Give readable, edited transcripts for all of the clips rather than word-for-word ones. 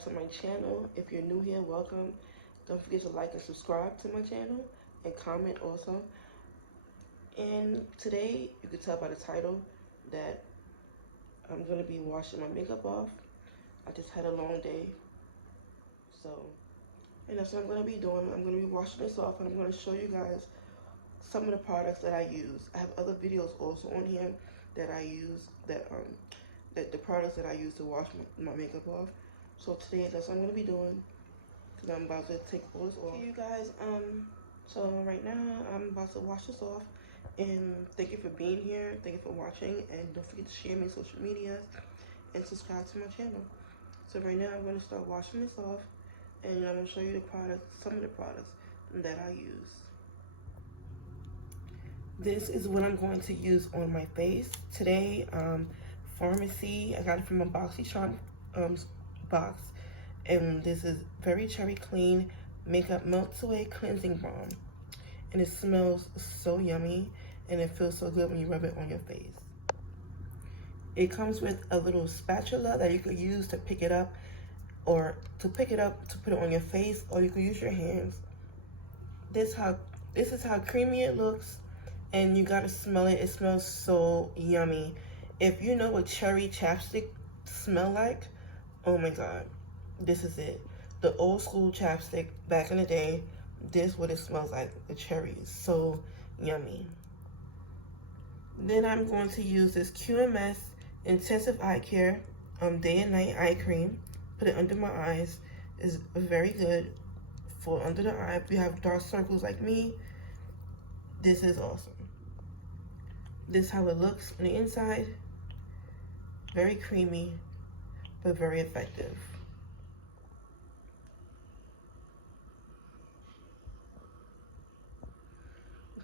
subscribe to my channel. If you're new here, welcome. Don't forget to like and subscribe to my channel and comment also. And today, you can tell by the title that I'm going to be washing my makeup off. I just had a long day. And that's what I'm going to be doing. I'm going to be washing this off, and I'm going to show you guys some of the products that I use. I have other videos also on here that I use, that the products that I use to wash my makeup off. So today, that's what I'm going to be doing, because I'm about to take all this off. Okay, you guys, so right now, I'm about to wash this off. And thank you for being here. Thank you for watching. And don't forget to share my social medias and subscribe to my channel. So right now, I'm going to start washing this off. And I'm going to show you the products, some of the products that I use. This is what I'm going to use on my face today. Pharmacy, I got it from a BoxyCharm box. And this is Very Cherry Clean Makeup Melts Away Cleansing Balm. And it smells so yummy, and it feels so good when you rub it on your face. It comes with a little spatula that you could use to pick it up, or to put it on your face, or you could use your hands. This is how creamy it looks, and you gotta smell it. It smells so yummy. If you know what cherry chapstick smell like, oh my god, this is it. The old school chapstick back in the day, this is what it smells like. The cherry is so yummy. Then I'm going to use this QMS Intensive Eye Care Day and Night Eye Cream. Put it under my eyes. It's very good for under the eye. If you have dark circles like me, this is awesome. This is how it looks on the inside. Very creamy, but very effective.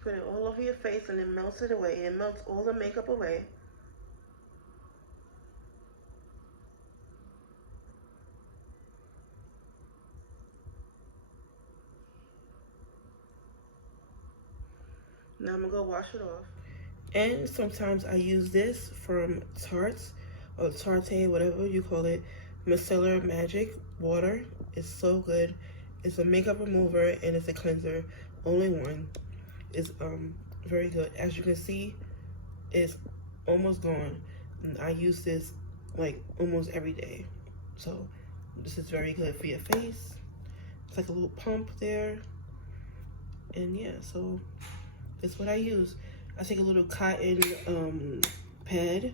Put it all over your face and it melts it away. It melts all the makeup away. Now I'm gonna go wash it off. And sometimes I use this from Tarte, or Tarte, whatever you call it, Micellar Magic Water. It's so good. It's a makeup remover and it's a cleanser. Only one. Is very good. As you can see, it's almost gone. And I use this like almost every day. So this is very good for your face. It's like a little pump there. And yeah, so that's what I use. I take a little cotton pad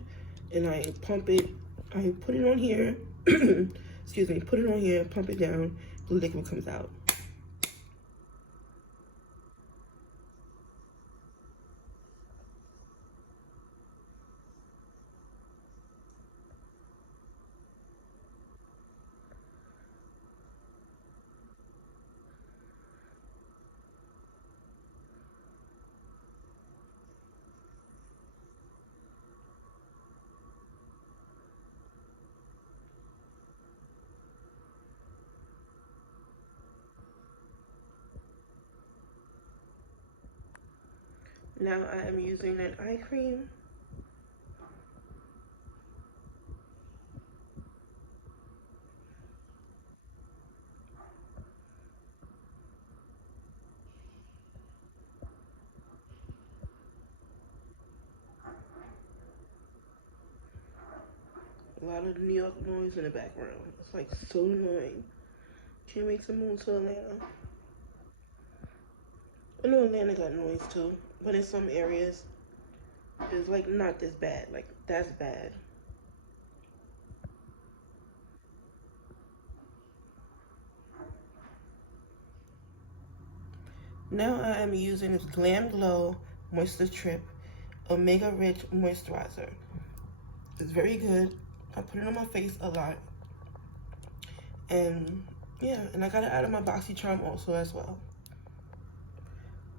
and I pump it. I put it on here. Excuse me, put it on here, pump it down, the liquid comes out. Now I am using an eye cream. A lot of New York noise in the background. It's like so annoying. Can't wait to move to Atlanta. I know Atlanta got noise too, but in some areas, it's like not this bad. Like that's bad. Now I am using this Glam Glow Moisture Trip Omega Rich Moisturizer. It's very good. I put it on my face a lot. And yeah, and I got it out of my BoxyCharm also as well.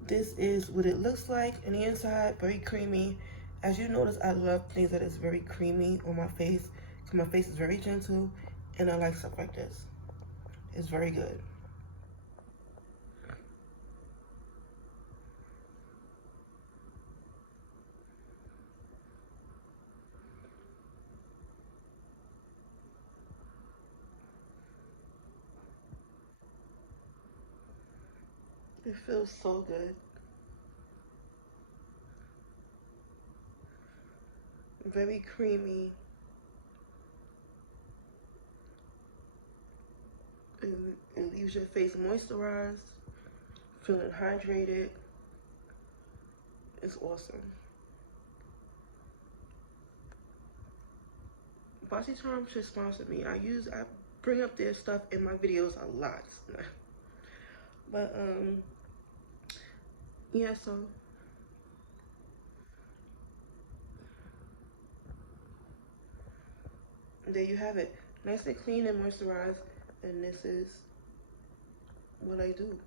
This is what it looks like on the inside, very creamy. As you notice, I love things that is very creamy on my face, because my face is very gentle, and I like stuff like this. It's very good. It feels so good. Very creamy. And leaves your face moisturized, feeling hydrated. It's awesome. BoxyCharm should sponsor me. I bring up their stuff in my videos a lot. But yeah, so there you have it. Nice and clean and moisturized. And this is what I do.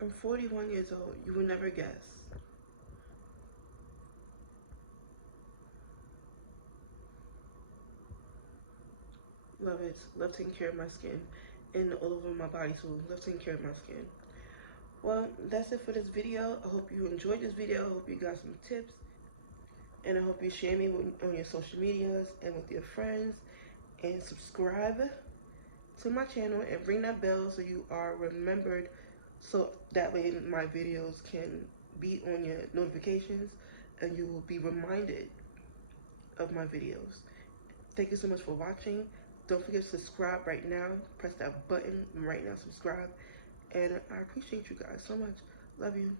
I'm 41 years old. You would never guess. Love it. Love taking care of my skin. And all over my body too. Love taking care of my skin. Well, that's it for this video. I hope you enjoyed this video. I hope you got some tips. And I hope you share me on your social medias and with your friends. And subscribe to my channel and ring that bell so you are remembered. So that way my videos can be on your notifications and you will be reminded of my videos. Thank you so much for watching. Don't forget to subscribe right now. Press that button right now, subscribe. And I appreciate you guys so much. Love you.